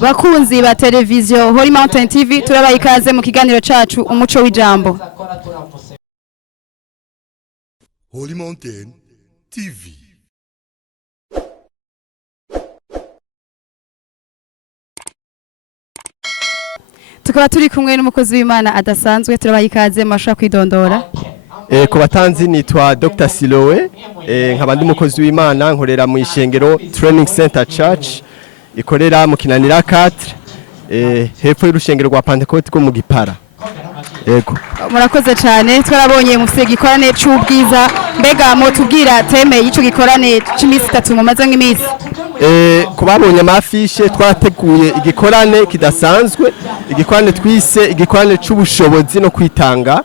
bakunzi ba televiziyo Holy Mountain TV turabaye ikaze mu kiganiro cacu umuco w'ijambo. Holy Mountain TV. Tukaba turi kumwe n'umukozi w'Imana adasanzwe turabaye ikaze mashaka kwidondora. Ku batanzi nitwa Dr. Silowe, nkaba ndi umukozi w'Imana nkorera mu ishengero Training Center Church ikorera mu Kinanira 4 hepfo y'urushengero rwa Pentecote ko mu Gipara. Yego. Murakoze cyane twarabonye mu Igikorane cy'ubwiza mbega mo tubwira teme y'ico gikorane cy'imisi 3 mu maze nk'imisi. Kubabonye amafishe twateguye igikorane kidasanzwe, igikorane twise igikorane cy'ubushobozi no kwitanga.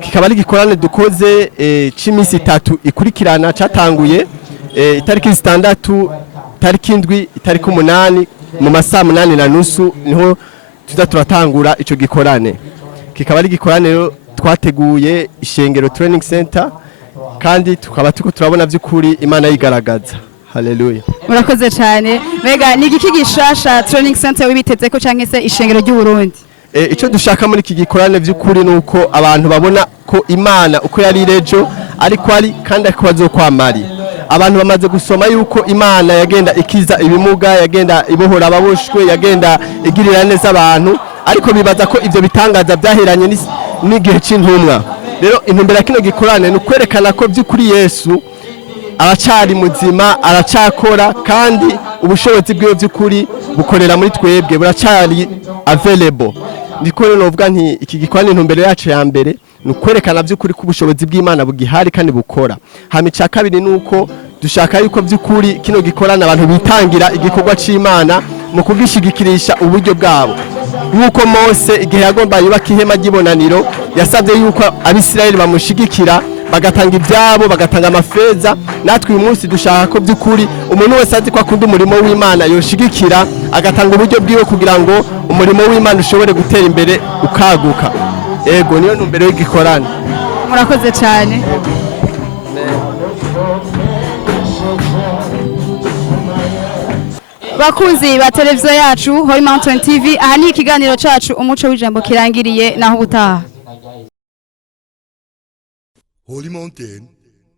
Kikaba ari igikorane dukoze c'imisi 3 ikurikirana catanguye itariki 6, itariki 7, itariki 8 mu masaha 8:30 niho turatangura ico gikorane. Kikaba ari igikorane twateguye ishengero Training Center kandi tukaba turabona by'ukuri Imana yigaragaza. Haleluya. Murakoze cyane. Mbega ni igiki gishasha Training Center wibiteze ko canke se ishengero ry'u Burundi? Ico dushaka muri iki gikorane by'ukuri nuko abantu babona ko Imana uko yari rejo ariko ari kandi ariko bazokwamari. Abantu bamaze gusoma yuko Imana yagenda ikiza ibimuga, yagenda ibohora ababoshwe, yagenda igirira neza abantu, ariko bibaza ko ivyo bitangaza byaheranye n'igihe c'intumwa. Rero intumbero kino gikorane no kwerekana ko by'ukuri Yesu aracari muzima, aracakora kandi ubushobozi bwiwe by'ukuri bukorera muri twebwe buracari available. Ndiko rero novuga nti iki gikorane intumbero yacu ya mbere nukwerekana by'ukuri ko ubushobozi bw'Imana bugihari kandi bukora. Hama ica kabiri nuko dushaka yuko by'ukuri kino gikorane abantu bitangira igikorwa c'Imana mu kugishigikirisha uburyo bwabo. Nkuko Mose igihe yagomba yubaka ihema ry'ibonaniro yasabye yuko Abisirayeli bamushigikira bagatanga ibyabo bagatanga amafeza. Natwe uyu munsi dushaka ko by'ukuri umuntu wese azi ko akunda umurimo w'Imana yoshigikira agatanga uburyo bwiwe kugira ngo umurimo w'Imana ushobore gutera imbere ukaguka. Ego niyo ntumbero y'igikorane. Murakoze cyane. Bakunzi ba televiziyo yacu Holy Mountain TV, aha ni ikiganiro cacu umuco w'ijambo kirangiriye naho ubutaha. Holy Mountain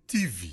TV.